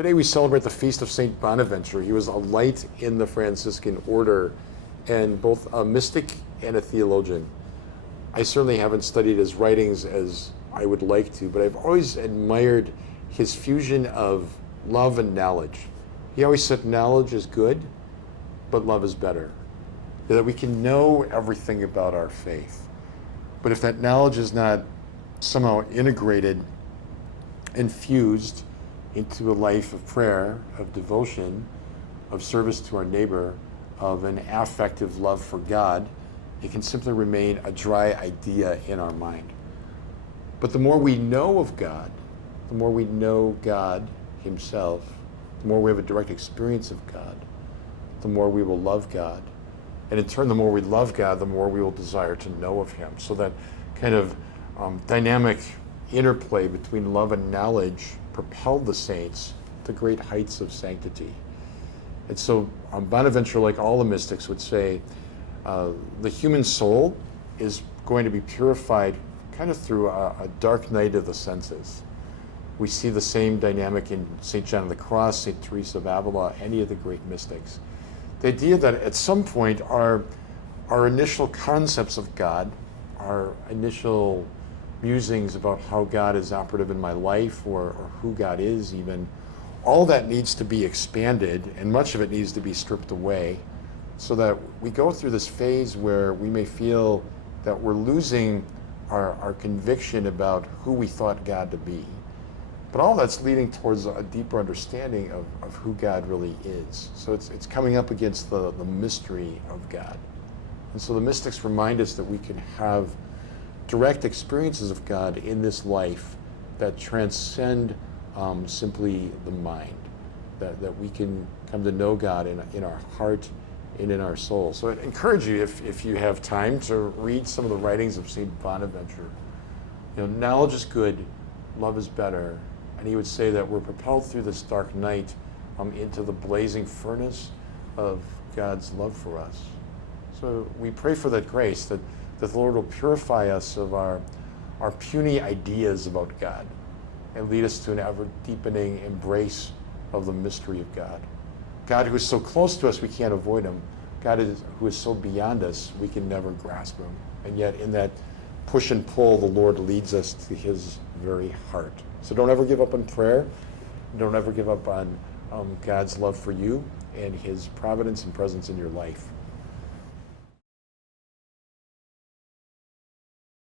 Today we celebrate the feast of Saint Bonaventure. He was a light in the Franciscan order and both a mystic and a theologian. I certainly haven't studied his writings as I would like to, but I've always admired his fusion of love and knowledge. He always said knowledge is good, but love is better. That we can know everything about our faith, but if that knowledge is not somehow integrated and fused into a life of prayer, of devotion, of service to our neighbor, of an affective love for God, it can simply remain a dry idea in our mind. But the more we know of God, the more we know God himself, the more we have a direct experience of God, the more we will love God. And in turn, the more we love God, the more we will desire to know of him. So that kind of dynamic interplay between love and knowledge propelled the saints to great heights of sanctity. And so Bonaventure, like all the mystics, would say the human soul is going to be purified kind of through a dark night of the senses. We see the same dynamic in St. John of the Cross, St. Teresa of Avila, any of the great mystics. The idea that at some point our initial concepts of God, our initial musings about how God is operative in my life or who God is even, all that needs to be expanded and much of it needs to be stripped away so that we go through this phase where we may feel that we're losing our conviction about who we thought God to be. But all that's leading towards a deeper understanding of who God really is. So it's coming up against the mystery of God. And so the mystics remind us that we can have direct experiences of God in this life that transcend simply the mind, that we can come to know God in our heart and in our soul. So I encourage you, if you have time, to read some of the writings of St. Bonaventure. You know, knowledge is good, love is better, and he would say that we're propelled through this dark night into the blazing furnace of God's love for us. So we pray for that grace, that the Lord will purify us of our puny ideas about God and lead us to an ever-deepening embrace of the mystery of God. God who is so close to us we can't avoid him. God who is so beyond us we can never grasp him. And yet in that push and pull, the Lord leads us to his very heart. So don't ever give up on prayer. Don't ever give up on God's love for you and his providence and presence in your life.